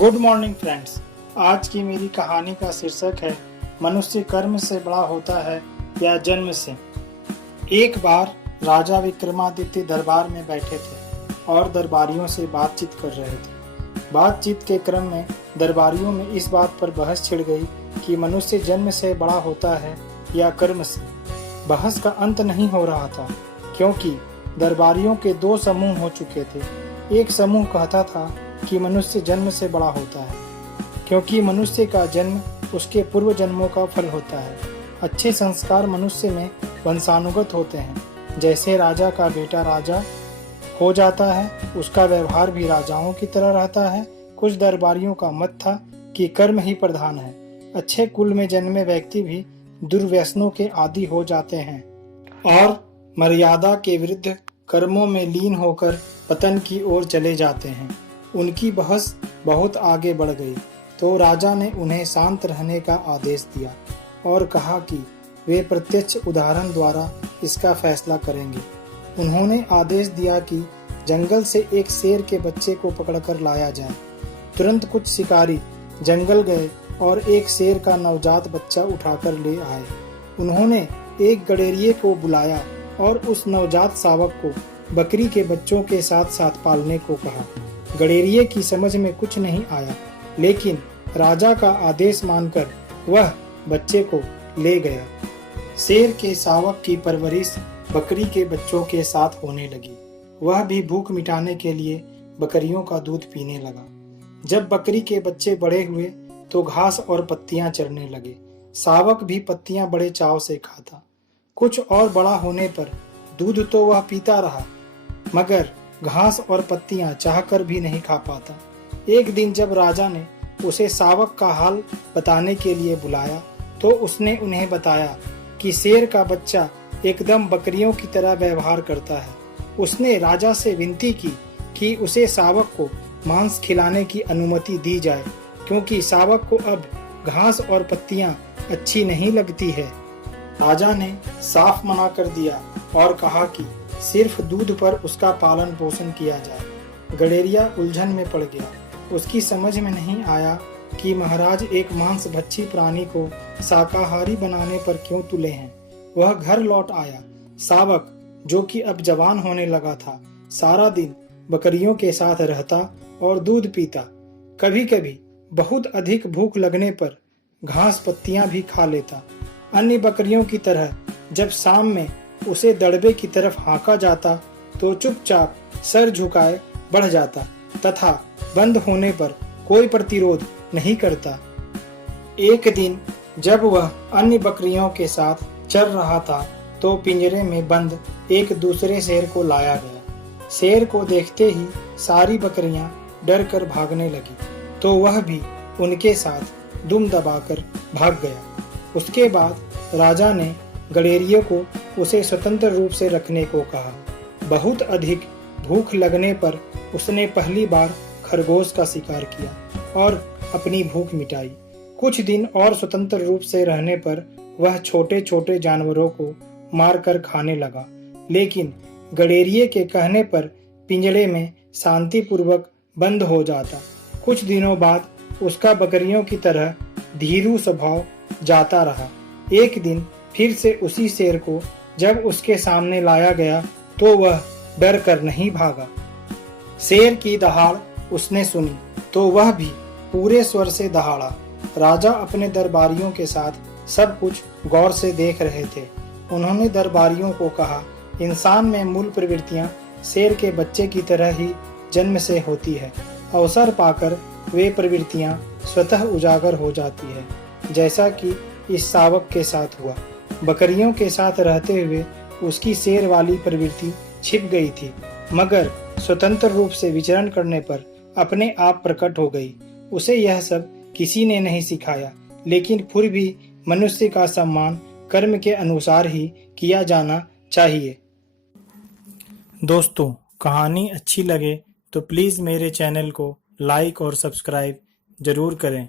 Good morning friends. आज की मेरी कहानी का शीर्षक है मनुष्य कर्म से बड़ा होता है या जन्म से। एक बार राजा विक्रमादित्य दरबार में बैठे थे और दरबारियों से बातचीत कर रहे थे। बातचीत के क्रम में दरबारियों में इस बात पर बहस छिड़ गई कि मनुष्य जन्म से बड़ा होता है या कर्म से। बहस का अंत नहीं हो रहा था क्योंकि दरबारियों के दो समूह हो चुके थे। एक समूह कहता था कि मनुष्य जन्म से बड़ा होता है क्योंकि मनुष्य का जन्म उसके पूर्व जन्मों का फल होता है। अच्छे संस्कार मनुष्य में वंशानुगत होते हैं। जैसे राजा का बेटा राजा हो जाता है, उसका व्यवहार भी राजाओं की तरह रहता है। कुछ दरबारियों का मत था कि कर्म ही प्रधान है। अच्छे कुल में जन्मे व्यक्ति भी दुर्व्यसनों के आदी हो जाते हैं और मर्यादा के विरुद्ध कर्मों में लीन होकर पतन की ओर चले जाते हैं। उनकी बहस बहुत आगे बढ़ गई तो राजा ने उन्हें शांत रहने का आदेश दिया और कहा कि वे प्रत्यक्ष उदाहरण द्वारा इसका फैसला करेंगे। उन्होंने आदेश दिया कि जंगल से एक शेर के बच्चे को पकड़कर लाया जाए। तुरंत कुछ शिकारी जंगल गए और एक शेर का नवजात बच्चा उठाकर ले आए। उन्होंने एक गडेरिये को बुलाया और उस नवजात शावक को बकरी के बच्चों के साथ साथ पालने को कहा। गडेरिये की समझ में कुछ नहीं आया, लेकिन राजा का आदेश मानकर वह बच्चे को ले गया। शेर के शावक की परवरिश बकरी के बच्चों के साथ होने लगी। वह भी भूख मिटाने के लिए बकरियों का दूध पीने लगा। जब बकरी के बच्चे बड़े हुए तो घास और पत्तियां चरने लगे। शावक भी पत्तियां बड़े चाव से खाता। कुछ और बड़ा होने पर दूध तो वह पीता रहा, मगर घास और पत्तियां चाहकर भी नहीं खा पाता। एक दिन जब राजा ने उसे शावक का हाल बताने के लिए बुलाया तो उसने उन्हें बताया कि शेर का बच्चा एकदम बकरियों की तरह व्यवहार करता है। उसने राजा से विनती की कि उसे शावक को मांस खिलाने की अनुमति दी जाए क्योंकि शावक को अब घास और पत्तियां अच्छी नहीं लगती है। राजा ने साफ मना कर दिया और कहा कि सिर्फ दूध पर उसका पालन पोषण किया जाए। गडेरिया उलझन में पड़ गया। उसकी समझ में नहीं आया कि महाराज एक मांस भक्षी प्राणी को शाकाहारी बनाने पर क्यों तुले हैं। वह घर लौट आया। शावक, जो कि अब जवान होने लगा था, सारा दिन बकरियों के साथ रहता और दूध पीता। कभी कभी बहुत अधिक भूख लगने पर घास पत्तियां भी खा लेता। अन्य बकरियों की तरह जब शाम में उसे दड़बे की तरफ हाँका जाता तो चुपचाप सर झुकाए बढ़ जाता तथा बंद होने पर कोई प्रतिरोध नहीं करता। एक दिन जब वह अन्य बकरियों के साथ चल रहा था तो पिंजरे में बंद एक दूसरे शेर को लाया गया। शेर को देखते ही सारी बकरियां डर कर भागने लगी तो वह भी उनके साथ दुम दबाकर भाग गया। उसके बाद राजा ने गडेरिये को उसे स्वतंत्र रूप से रखने को कहा। बहुत अधिक भूख लगने पर उसने पहली बार खरगोश का शिकार किया और अपनी भूख मिटाई। कुछ दिन और स्वतंत्र रूप से रहने पर वह छोटे छोटे जानवरों को मारकर खाने लगा, लेकिन गडेरिये के कहने पर पिंजरे में शांतिपूर्वक बंद हो जाता। कुछ दिनों बाद उसका बकरियों की तरह धीरू स्वभाव जाता रहा। एक दिन फिर से उसी शेर को जब उसके सामने लाया गया तो वह डर कर नहीं भागा। शेर की दहाड़ उसने सुनी तो वह भी पूरे स्वर से दहाड़ा। राजा अपने दरबारियों के साथ सब कुछ गौर से देख रहे थे। उन्होंने दरबारियों को कहा, इंसान में मूल प्रवृत्तियां शेर के बच्चे की तरह ही जन्म से होती है। अवसर पाकर वे प्रवृत्तियां स्वतः उजागर हो जाती है, जैसा कि इस शावक के साथ हुआ। बकरियों के साथ रहते हुए उसकी शेर वाली प्रवृत्ति छिप गई थी, मगर स्वतंत्र रूप से विचरण करने पर अपने आप प्रकट हो गई। उसे यह सब किसी ने नहीं सिखाया, लेकिन फिर भी मनुष्य का सम्मान कर्म के अनुसार ही किया जाना चाहिए। दोस्तों, कहानी अच्छी लगे तो प्लीज़ मेरे चैनल को लाइक और सब्सक्राइब जरूर करें।